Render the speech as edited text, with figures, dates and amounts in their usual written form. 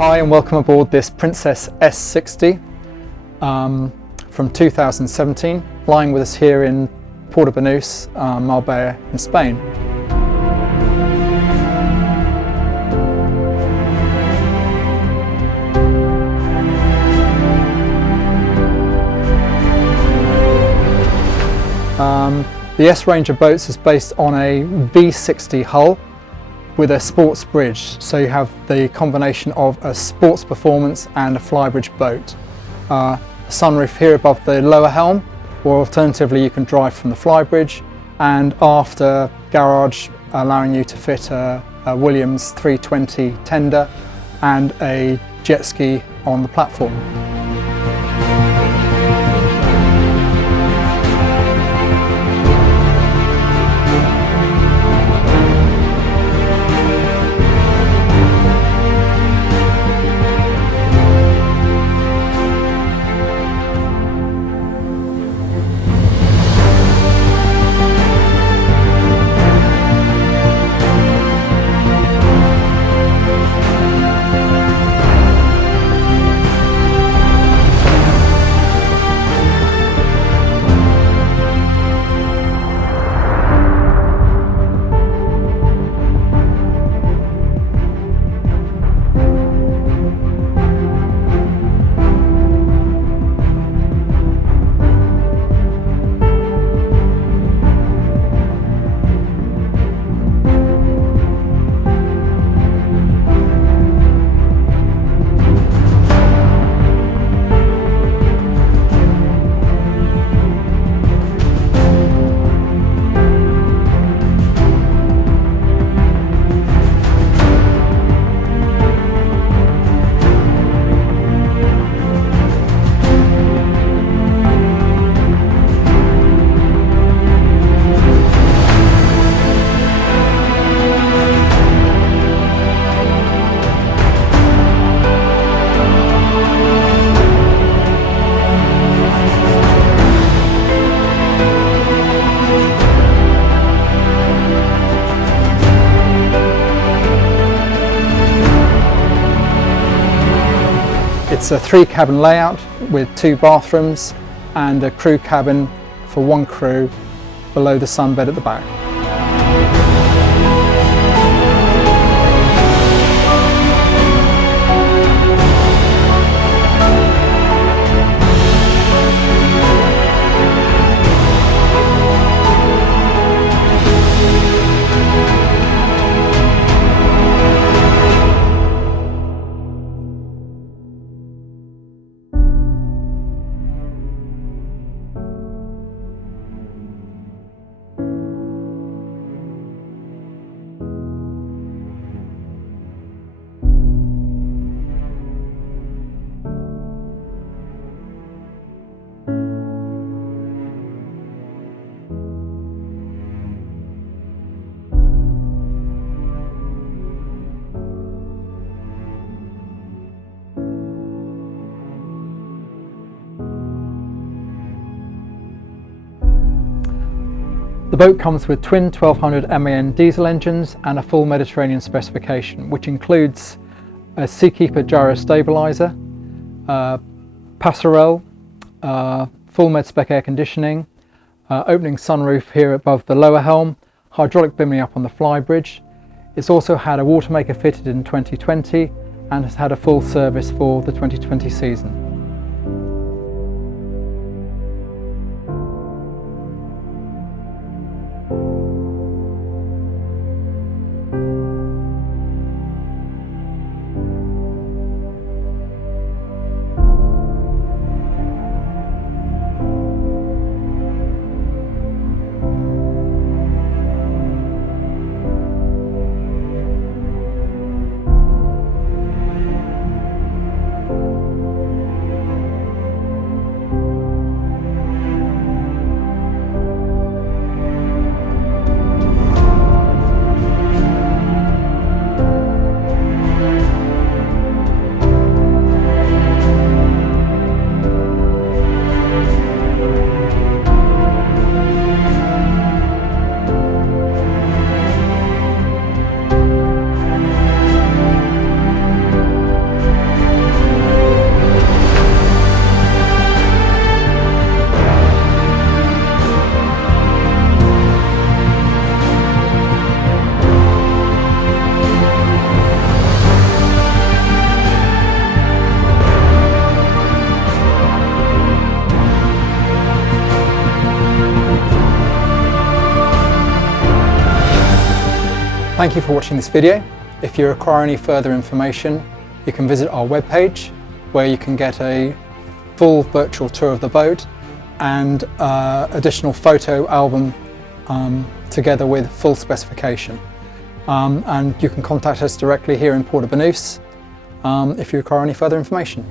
Hi and welcome aboard this Princess S60 from 2017, flying with us here in Puerto, Banus, Marbella in Spain. The S range of boats is based on a V60 hull with a Sportsbridge, so you have the combination of a sports performance and a flybridge boat. A sunroof here above the lower helm, or alternatively you can drive from the flybridge, and after garage allowing you to fit a Williams 320 tender and a jet ski on the platform. It's a 3-cabin layout with 2 bathrooms and a crew cabin for 1 crew below the sunbed at the back. The boat comes with twin 1200 MAN diesel engines and a full Mediterranean specification, which includes a Seakeeper gyro stabiliser, passerelle, full med-spec air conditioning, opening sunroof here above the lower helm, hydraulic bimini up on the flybridge. It's also had a Watermaker fitted in 2020 and has had a full service for the 2020 season. Thank you for watching this video. If you require any further information, you can visit our webpage where you can get a full virtual tour of the boat and additional photo album together with full specification. And you can contact us directly here in Puerto Banus if you require any further information.